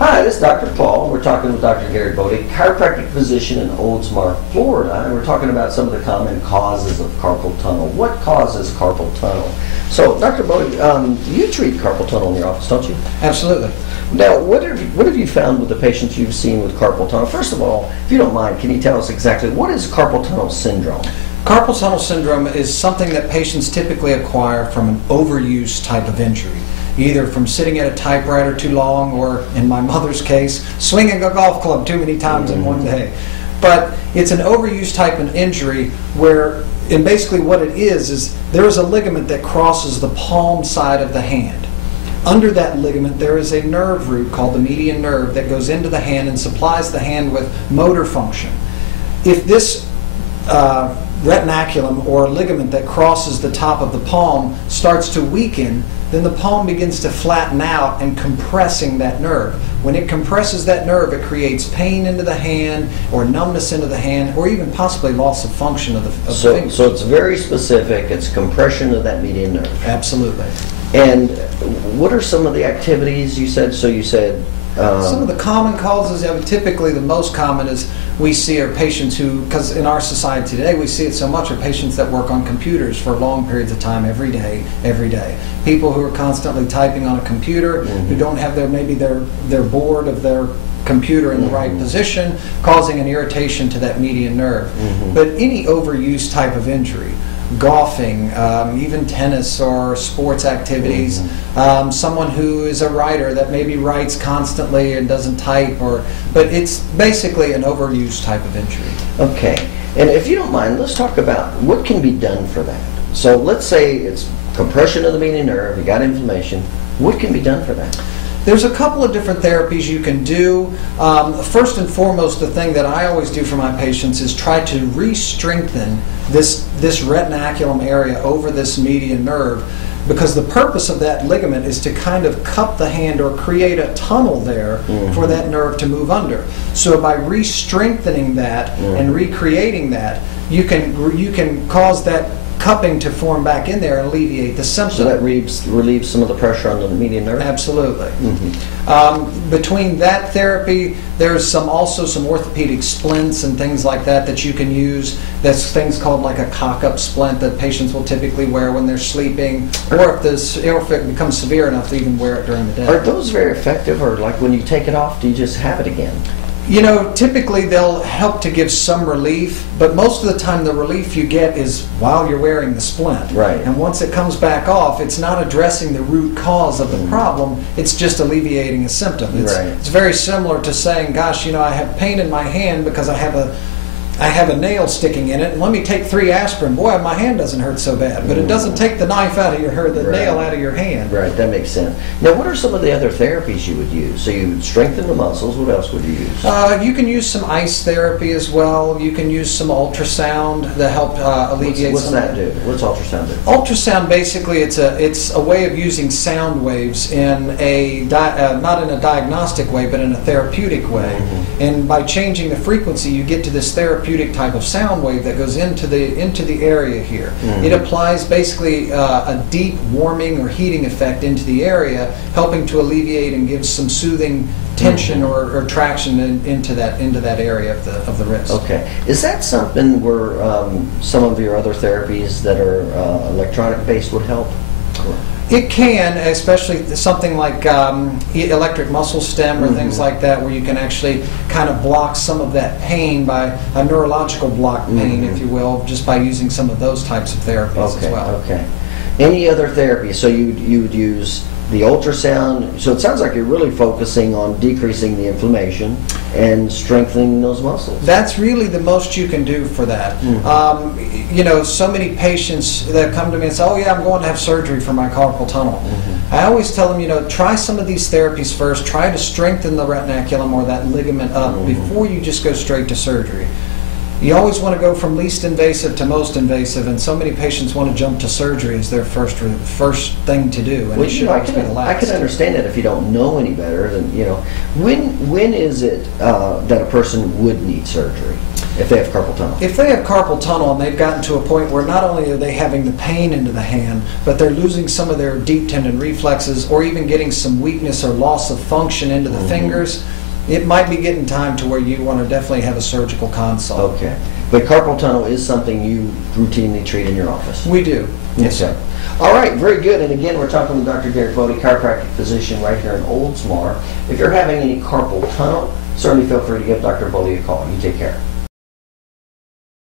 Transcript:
Hi, this is Dr. Paul. We're talking with Dr. Garrett Bode, chiropractic physician in Oldsmar, Florida, and we're talking about some of the common causes of carpal tunnel. What causes carpal tunnel? So, Dr. Bode, you treat carpal tunnel in your office, don't you? Absolutely. Now, what have you found with the patients you've seen with carpal tunnel? First of all, if you don't mind, can you tell us exactly what is carpal tunnel syndrome? Carpal tunnel syndrome is something that patients typically acquire from an overuse type of injury, either from sitting at a typewriter too long, or in my mother's case, swinging a golf club too many times in one day. But it's an overuse type of injury where, and basically what it is there is a ligament that crosses the palm side of the hand. Under that ligament there is a nerve root called the median nerve that goes into the hand and supplies the hand with motor function. If this retinaculum or ligament that crosses the top of the palm starts to weaken, then the palm begins to flatten out and compressing that nerve. When it compresses that nerve, it creates pain into the hand or numbness into the hand or even possibly loss of function of the finger. So it's very specific. It's compression of that median nerve. Absolutely. And what are some of the activities you said? So you said... some of the common causes, typically the most common is we see are patients who, because in our society today we see it so much, are patients that work on computers for long periods of time every day. People who are constantly typing on a computer, who don't have they're bored of their computer in the right position, causing an irritation to that median nerve. But any overuse type of injury, golfing, even tennis or sports activities, someone who is a writer that maybe writes constantly and doesn't type, but it's basically an overuse type of injury. Okay, and if you don't mind, let's talk about what can be done for that. So let's say it's compression of the median nerve, you got inflammation. What can be done for that? There's a couple of different therapies you can do. First and foremost, the thing that I always do for my patients is try to re-strengthen this retinaculum area over this median nerve, because the purpose of that ligament is to kind of cup the hand or create a tunnel there for that nerve to move under. So by re-strengthening that and recreating that, you can cause that cupping to form back in there and alleviate the symptom. So that relieves some of the pressure on the median nerve? Absolutely. Between that therapy, there's also some orthopedic splints and things like that you can use. That's things called like a cock-up splint that patients will typically wear when they're sleeping, or if it becomes severe enough to even wear it during the day. Are those very effective, or like when you take it off, do you just have it again? Typically they'll help to give some relief, but most of the time the relief you get is while you're wearing the splint. Right. And once it comes back off, it's not addressing the root cause of the problem, it's just alleviating a symptom. It's very similar to saying, gosh, I have pain in my hand because I have a nail sticking in it, and let me take 3 aspirin. Boy, my hand doesn't hurt so bad. But it doesn't take the knife out of the nail out of your hand. Right, that makes sense. Now, what are some of the other therapies you would use? So you would strengthen the muscles. What else would you use? You can use some ice therapy as well. You can use some ultrasound to help alleviate. What's that do? What's ultrasound do? Ultrasound, basically, it's a way of using sound waves in not in a diagnostic way, but in a therapeutic way. And by changing the frequency, you get to this therapeutic type of sound wave that goes into the area here. It applies basically a deep warming or heating effect into the area, helping to alleviate and give some soothing tension or traction into that area of the wrist. Okay. Is that something where some of your other therapies that are electronic based would help? It can, especially something like electric muscle stem or things like that, where you can actually kind of block some of that pain by a neurological block pain, if you will, just by using some of those types of therapies as well. Okay. Any other therapy? So you would use the ultrasound. So it sounds like you're really focusing on decreasing the inflammation and strengthening those muscles. That's really the most you can do for that. So many patients that come to me and say, oh yeah, I'm going to have surgery for my carpal tunnel. I always tell them, try some of these therapies first. Try to strengthen the retinaculum or that ligament up before you just go straight to surgery. You always want to go from least invasive to most invasive, and so many patients want to jump to surgery as their first thing to do, and it should always be the last. I can understand that if you don't know any better. Then when is it that a person would need surgery? if they have carpal tunnel? If they have carpal tunnel and they've gotten to a point where not only are they having the pain into the hand, but they're losing some of their deep tendon reflexes or even getting some weakness or loss of function into the fingers, it might be getting time to where you want to definitely have a surgical consult. Okay. But carpal tunnel is something you routinely treat in your office? We do. Yes, sir. All right, very good. And again, we're talking with Dr. Garrett Bode, chiropractic physician right here in Oldsmar. If you're having any carpal tunnel, certainly feel free to give Dr. Bode a call. You take care.